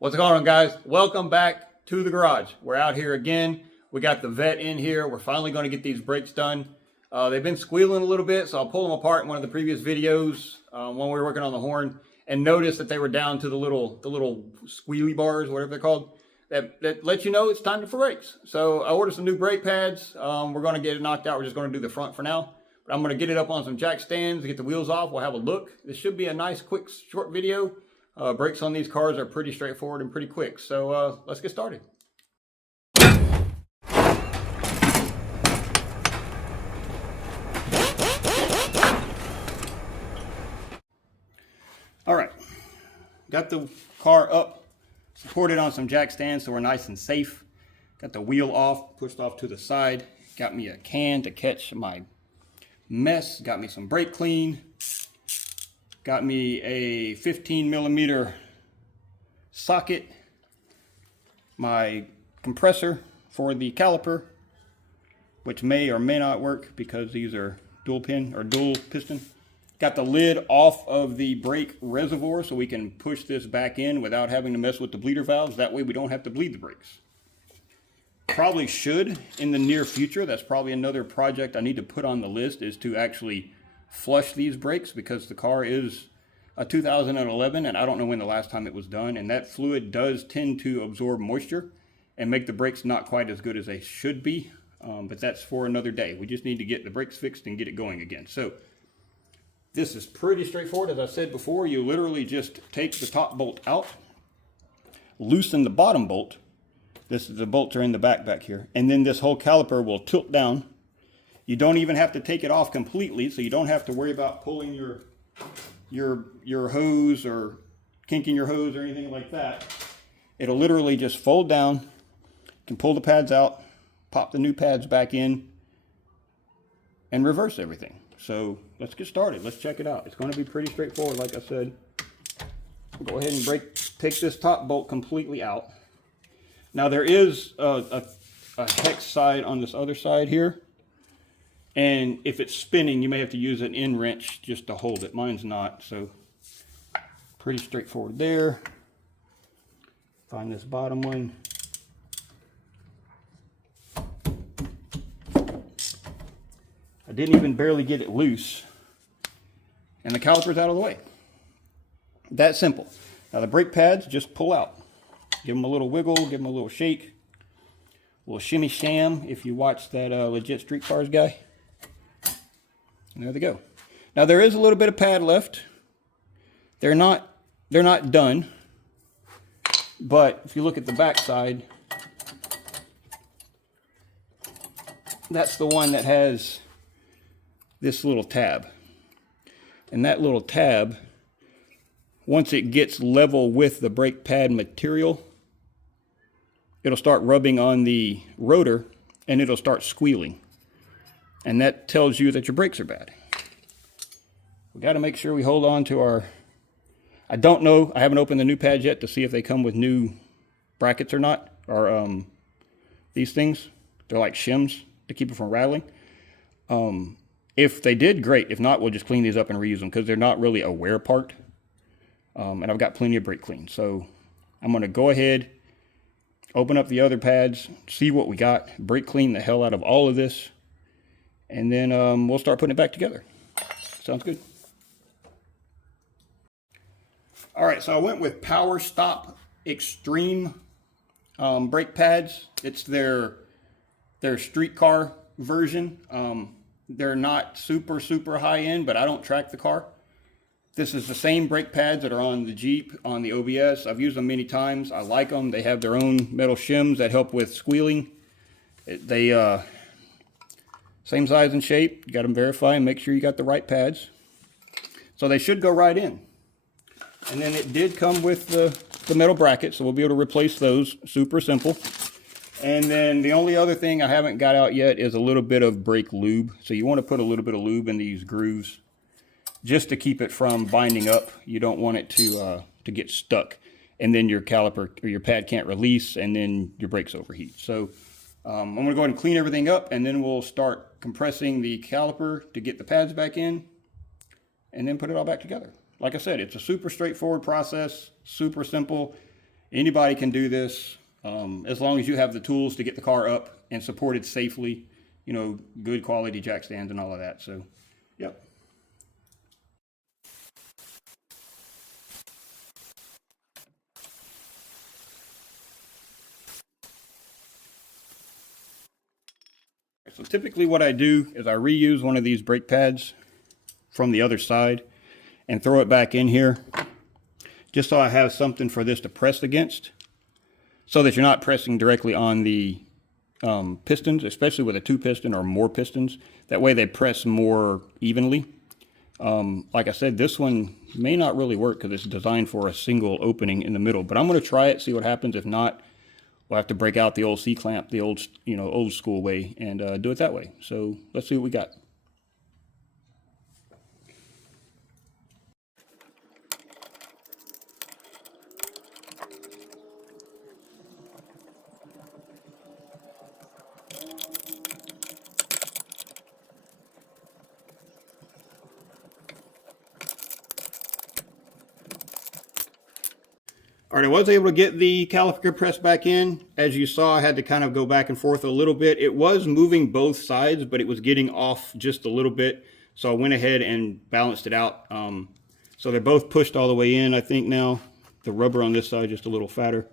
What's going on, guys? Welcome back to the garage. We're out here again. We got the Vette in here. We're finally going to get these brakes done. They've been squealing a little bit, so I'll pull them apart in one of the previous videos when we were working on the horn, and notice that they were down to the little squealy bars, whatever they're called, that let you know it's time for brakes. So I ordered some new brake pads. We're going to get it knocked out. We're just going to do the front for now. But I'm going to get it up on some jack stands, get the wheels off. We'll have a look. This should be a nice, quick, short video. Brakes on these cars are pretty straightforward and pretty quick. So let's get started. All right, got the car up, supported on some jack stands so we're nice and safe. Got the wheel off, pushed off to the side. Got me a can to catch my mess. Got me some brake clean. Got me a 15mm socket. My compressor for the caliper, which may or may not work because these are dual pin or dual piston. Got the lid off of the brake reservoir so we can push this back in without having to mess with the bleeder valves. That way we don't have to bleed the brakes. Probably should in the near future. That's probably another project I need to put on the list, is to actually flush these brakes, because the car is a 2011 and I don't know when the last time it was done, and that fluid does tend to absorb moisture and make the brakes not quite as good as they should be. But that's for another day. We just need to get the brakes fixed and get it going again. So this is pretty straightforward. As I said before, you literally just take the top bolt out, loosen the bottom bolt. The bolts are in the back here. And then this whole caliper will tilt down. You don't even have to take it off completely, so you don't have to worry about pulling your hose or kinking your hose or anything like that. It'll literally just fold down. You can pull the pads out, pop the new pads back in, and reverse everything. So let's get started. Let's check it out. It's going to be pretty straightforward, like I said. Go ahead and take this top bolt completely out. Now there is a hex side on this other side here. And if it's spinning, you may have to use an end wrench just to hold it. Mine's not, so pretty straightforward there. Find this bottom one. I didn't even barely get it loose, and the caliper's out of the way. That simple. Now the brake pads, just pull out. Give them a little wiggle, give them a little shake, a little shimmy sham if you watch that Legit Street Cars guy. And there they go. Now there is a little bit of pad left. They're not done. But if you look at the back side, that's the one that has this little tab. And that little tab, once it gets level with the brake pad material, it'll start rubbing on the rotor and it'll start squealing. And that tells you that your brakes are bad. We got to make sure we hold on to our... I don't know. I haven't opened the new pads yet to see if they come with new brackets or not. Or these things. They're like shims to keep it from rattling. If they did, great. If not, we'll just clean these up and reuse them, because they're not really a wear part. And I've got plenty of brake clean. So I'm going to go ahead, open up the other pads, see what we got, brake clean the hell out of all of this, and then we'll start putting it back together. Sounds good. All right, so I went with Power Stop Extreme brake pads. It's their street car version. They're not super high end, but I don't track the car. This is the same brake pads that are on the Jeep, on the OBS. I've used them many times. I like them. They have their own metal shims that help with squealing. They same size and shape. You got to verify and make sure you got the right pads. So they should go right in. And then it did come with the metal bracket, so we'll be able to replace those. Super simple. And then the only other thing I haven't got out yet is a little bit of brake lube. So you want to put a little bit of lube in these grooves just to keep it from binding up. You don't want it to get stuck, and then your caliper or your pad can't release, and then your brakes overheat. So I'm going to go ahead and clean everything up, and then we'll start compressing the caliper to get the pads back in, and then put it all back together. Like I said, it's a super straightforward process, super simple. Anybody can do this, as long as you have the tools to get the car up and support it safely, you know, good quality jack stands and all of that. So, yep. So typically what I do is I reuse one of these brake pads from the other side and throw it back in here, just so I have something for this to press against, so that you're not pressing directly on the pistons, especially with a 2-piston or more pistons. That way they press more evenly. Like I said, this one may not really work because it's designed for a single opening in the middle, but I'm going to try it, see what happens. If not, we'll have to break out the old C-clamp, the old, you know, old school way, and do it that way. So let's see what we got. All right, I was able to get the caliper pressed back in. As you saw, I had to kind of go back and forth a little bit. It was moving both sides, but it was getting off just a little bit. So I went ahead and balanced it out. So they're both pushed all the way in, I think now. The rubber on this side just a little fatter.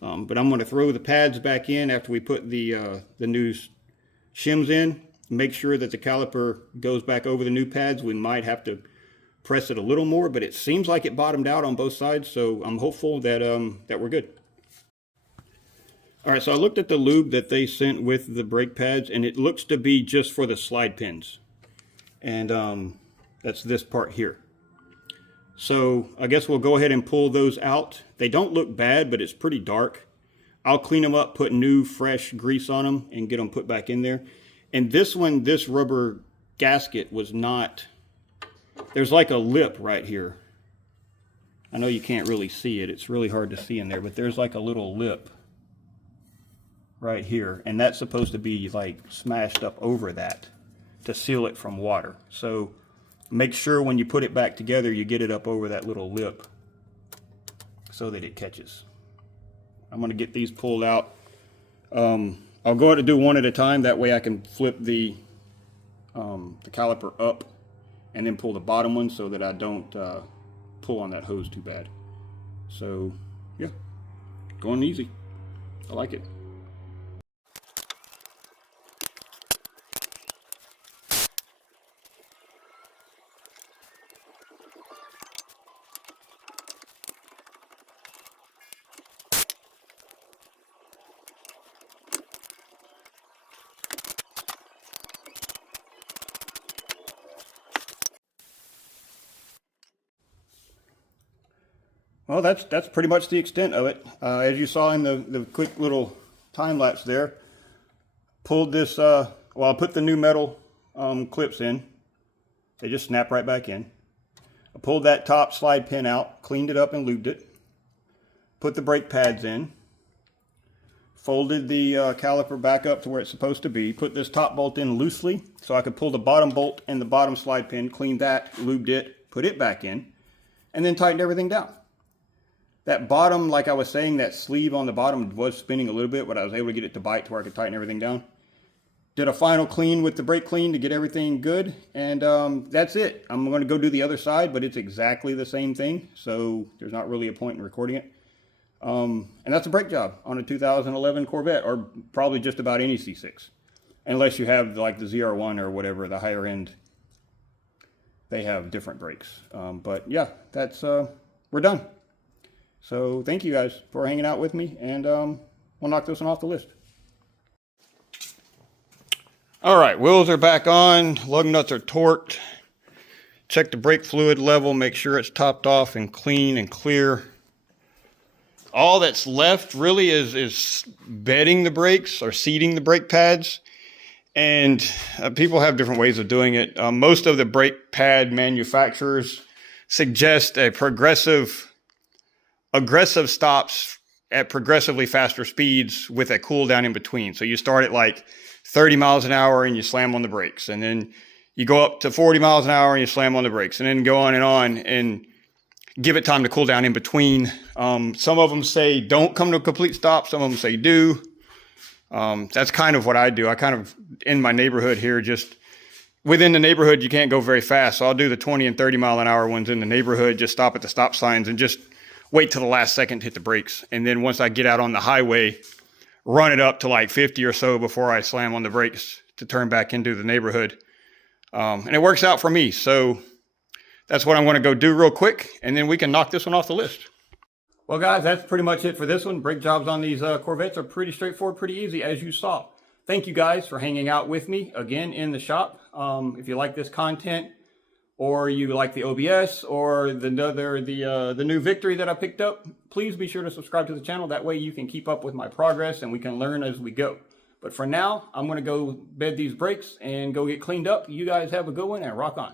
But I'm going to throw the pads back in after we put the new shims in. Make sure that the caliper goes back over the new pads. We might have to press it a little more, but it seems like it bottomed out on both sides, so I'm hopeful that that we're good. All right, so I looked at the lube that they sent with the brake pads, and it looks to be just for the slide pins, and that's this part here. So I guess we'll go ahead and pull those out. They don't look bad, but it's pretty dark. I'll clean them up, put new fresh grease on them, and get them put back in there. And this one, this rubber gasket was not... There's like a lip right here. I know you can't really see it. It's really hard to see in there, but there's like a little lip right here. And that's supposed to be like smashed up over that to seal it from water. So make sure when you put it back together, you get it up over that little lip so that it catches. I'm going to get these pulled out. I'll go ahead and do one at a time. That way I can flip the caliper up and then pull the bottom one so that I don't pull on that hose too bad. So yeah, going easy. I like it. Well, that's pretty much the extent of it. As you saw in the quick little time lapse there, pulled this, well, I put the new metal clips in. They just snap right back in. I pulled that top slide pin out, cleaned it up and lubed it. Put the brake pads in. Folded the caliper back up to where it's supposed to be. Put this top bolt in loosely so I could pull the bottom bolt and the bottom slide pin, cleaned that, lubed it, put it back in, and then tightened everything down. That bottom, like I was saying, that sleeve on the bottom was spinning a little bit, but I was able to get it to bite to where I could tighten everything down. Did a final clean with the brake clean to get everything good, and that's it. I'm going to go do the other side, but it's exactly the same thing, so there's not really a point in recording it. And that's a brake job on a 2011 Corvette, or probably just about any C6. Unless you have like the ZR1 or whatever, the higher end, they have different brakes. But yeah, that's, we're done. So thank you guys for hanging out with me, and we'll knock this one off the list. All right, wheels are back on, lug nuts are torqued. Check the brake fluid level, make sure it's topped off and clean and clear. All that's left really is bedding the brakes or seating the brake pads. And people have different ways of doing it. Most of the brake pad manufacturers suggest a aggressive stops at progressively faster speeds with a cool down in between. So you start at like 30 miles an hour and you slam on the brakes, and then you go up to 40 miles an hour and you slam on the brakes, and then go on. And give it time to cool down in between. Some of them say don't come to a complete stop. Some of them say do. That's kind of what I do. I kind of, in my neighborhood here, just within the neighborhood, you can't go very fast. So I'll do the 20 and 30 mile an hour ones in the neighborhood, just stop at the stop signs and just wait till the last second to hit the brakes. And then once I get out on the highway, run it up to like 50 or so before I slam on the brakes to turn back into the neighborhood. And it works out for me. So that's what I'm going to go do real quick. And then we can knock this one off the list. Well, guys, that's pretty much it for this one. Brake jobs on these Corvettes are pretty straightforward, pretty easy, as you saw. Thank you guys for hanging out with me again in the shop. If you like this content, or you like the OBS, or the new Victory that I picked up, please be sure to subscribe to the channel. That way you can keep up with my progress and we can learn as we go. But for now, I'm going to go bed these brakes and go get cleaned up. You guys have a good one and rock on.